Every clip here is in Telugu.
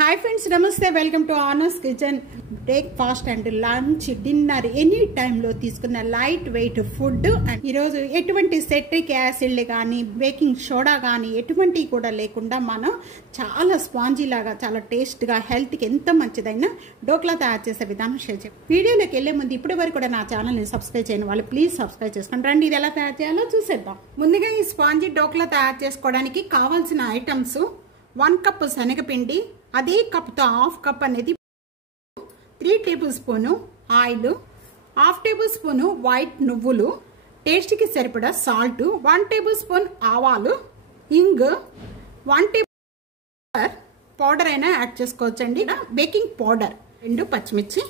Hi friends, namaste. Welcome to Honest Kitchen. Breakfast and lunch, dinner, any time lo తీసుకున్న లైట్ వెయిట్ ఫుడ్. అండ్ ఈరోజు ఎటువంటి సిట్రిక్ యాసిడ్ కానీ బేకింగ్ సోడా కానీ ఎటువంటి కూడా లేకుండా మనం చాలా స్పాంజీ లాగా చాలా టేస్ట్గా హెల్త్కి ఎంత మంచిదైనా డోక్లా తయారు చేసే విధానం షేర్ చేయండి. వీడియోలోకి వెళ్ళే ముందు ఇప్పటి వరకు కూడా నా ఛానల్ని సబ్స్క్రైబ్ చేయని వాళ్ళు ప్లీజ్ సబ్స్క్రైబ్ చేసుకోండి. రండి ఇది ఎలా తయారు చేయాలో చూసేద్దాం. ముందుగా ఈ స్పాంజీ డోక్లా తయారు చేసుకోవడానికి కావాల్సిన ఐటమ్స్ 1 కప్ శనగపిండి, అదే కప్తో హాఫ్ కప్ అనేది 3 table spoon oil, half table spoon white నువ్వులు, టేస్ట్కి సరిపడా సాల్ట్, 1 టేబుల్ స్పూన్ ఆవాలు, ఇంగ్, 1 టేబుల్ పౌడర్ అయినా యాడ్ చేసుకోవచ్చండి. బేకింగ్ పౌడర్, 2 పచ్చిమిర్చి,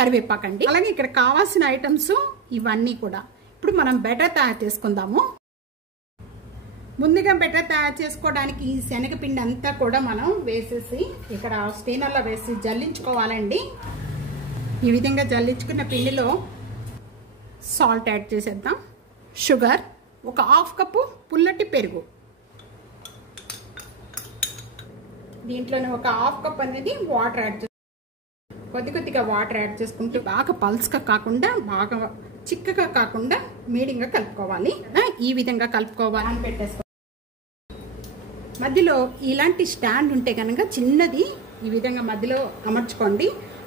కరివేపాకండి. అలాగే ఇక్కడ కావాల్సిన ఐటమ్స్ ఇవన్నీ కూడా. ఇప్పుడు మనం బెటర్ తయారు చేసుకుందాము. ముందుగా బెటర్ తయారు చేసుకోవడానికి ఈ శనగపిండి అంతా కూడా మనం వేసేసి ఇక్కడ స్టీనర్లో వేసి జల్లించుకోవాలండి. ఈ విధంగా జల్లించుకున్న పిండిలో సాల్ట్ యాడ్ చేసేద్దాం, షుగర్, ఒక హాఫ్ కప్పు పుల్లటి పెరుగు, దీంట్లోనే ఒక హాఫ్ కప్ అనేది వాటర్ యాడ్ కొద్దిగా వాటర్ యాడ్ చేసుకుంటూ బాగా పల్స్గా కాకుండా బాగా చిక్కగా కాకుండా మీడియంగా కలుపుకోవాలి. ఈ విధంగా కలుపుకోవాలి అని పెట్టేసుకోవాలి. మధ్యలో ఇలాంటి స్టాండ్ ఉంటే కనుక చిన్నది ఈ విధంగా మధ్యలో అమర్చుకోండి.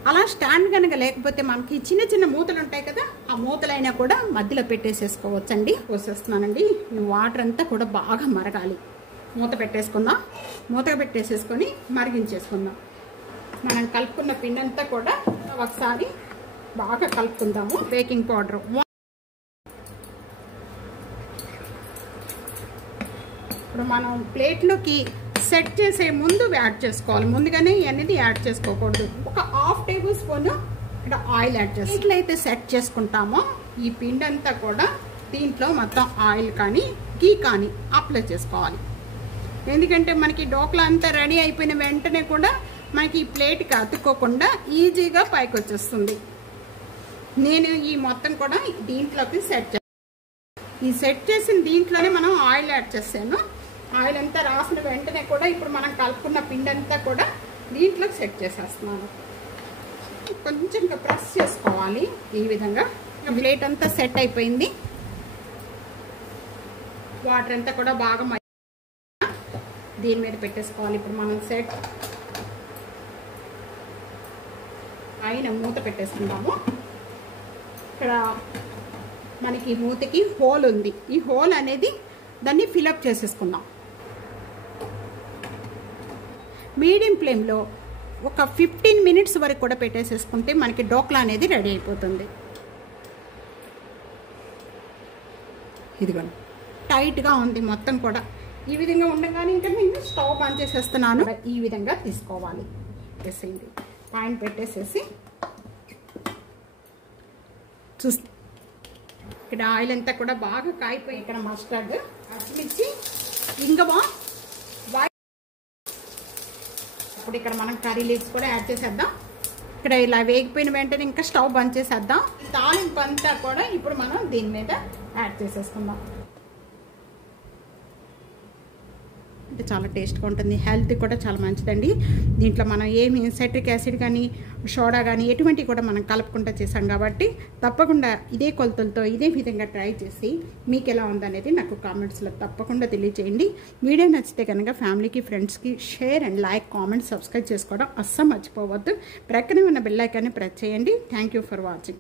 అలా స్టాండ్ కనుక లేకపోతే మనకి చిన్న చిన్న మూతలు ఉంటాయి కదా, ఆ మూతలైనా కూడా మధ్యలో పెట్టేసేసుకోవచ్చండి. పోసేస్తున్నానండి. ఈ వాటర్ అంతా కూడా బాగా మరగాలి. మూత పెట్టేసుకుందాం. మూత పెట్టేసేసుకొని మరిగించేసుకుందాం. మనం కలుపుకున్న పిండి అంతా కూడా ఒకసారి బాగా కలుపుకుందాము. బేకింగ్ పౌడర్ ఇప్పుడు మనం ప్లేట్లోకి సెట్ చేసే ముందు యాడ్ చేసుకోవాలి. ముందుగానే అనేది యాడ్ చేసుకోకూడదు. ఒక హాఫ్ టేబుల్ స్పూన్ ఇక్కడ ఆయిల్ యాడ్ చేసి ఎట్లయితే సెట్ చేసుకుంటామో ఈ పిండి అంతా కూడా దీంట్లో మొత్తం ఆయిల్ కానీ గీ కానీ అప్లై చేసుకోవాలి. ఎందుకంటే మనకి డోక్లా అంతా రెడీ అయిపోయిన వెంటనే కూడా మనకి ఈ ప్లేట్కి అతుక్కోకుండా ఈజీగా పైకి వచ్చేస్తుంది. నేను ఈ మొత్తం కూడా దీంట్లోకి సెట్ చేసిన దీంట్లోనే మనం ఆయిల్ యాడ్ చేసాను. ఆయిల్ అంతా రాసిన వెంటనే కూడా ఇప్పుడు మనం కలుపుకున్న పిండి అంతా కూడా దీంట్లోకి సెట్ చేసేస్తున్నాను. కొంచెం ప్రెస్ చేసుకోవాలి. ఈ విధంగా ప్లేట్ అంతా సెట్ అయిపోయింది. వాటర్ అంతా కూడా బాగా దీని మీద పెట్టేసుకోవాలి. ఇప్పుడు మనం సెట్ పైన మూత పెట్టేసుకుందాము. ఇక్కడ మనకి మూతకి హోల్ ఉంది. ఈ హోల్ అనేది దాన్ని ఫిలప్ చేసేసుకుందాం. మీడియం ఫ్లేమ్లో ఒక 15 మినిట్స్ వరకు కూడా పెట్టేసేసుకుంటే మనకి డోక్లా అనేది రెడీ అయిపోతుంది. ఇదిగోండి టైట్గా ఉంది మొత్తం కూడా. ఈ విధంగా ఉండగానే ఇంకా నేను స్టవ్ ఆన్ చేసేస్తున్నాను. ఈ విధంగా తీసుకోవాలి. పెట్టేసేయండి. పైన పెట్టేసేసి చూస్తే ఇక్కడ ఆయిల్ అంతా కూడా బాగా కాయిపోయి ఇక్కడ మస్టర్డ్, పచ్చిమిర్చి, ఇంగువ, ఇప్పుడు ఇక్కడ మనం కర్రీ లీవ్స్ కూడా యాడ్ చేసేద్దాం. ఇక్కడ ఇలా వేగిపోయిన వెంటనే ఇంకా స్టవ్ బంద్ చేసేద్దాం. తాలింపు అంతా కూడా ఇప్పుడు మనం దీని మీద యాడ్ చేసేసుకుందాం. అంటే చాలా టేస్ట్గా ఉంటుంది. హెల్త్ కూడా చాలా మంచిదండి. దీంట్లో మనం ఏమి సిట్రిక్ యాసిడ్ కానీ సోడా కానీ ఎటువంటి కూడా మనం కలుపుకుంటూ చేసాం కాబట్టి తప్పకుండా ఇదే కొలతలతో ఇదే విధంగా ట్రై చేసి మీకు ఎలా ఉందనేది నాకు కామెంట్స్లో తప్పకుండా తెలియజేయండి. వీడియో నచ్చితే కనుక ఫ్యామిలీకి ఫ్రెండ్స్కి share and like, comment, subscribe చేసుకోవడం అస్సలు మర్చిపోవద్దు. ప్రక్కనే ఉన్న బెల్ ఐకాన్ని ప్రెస్ చేయండి. Thank you for watching.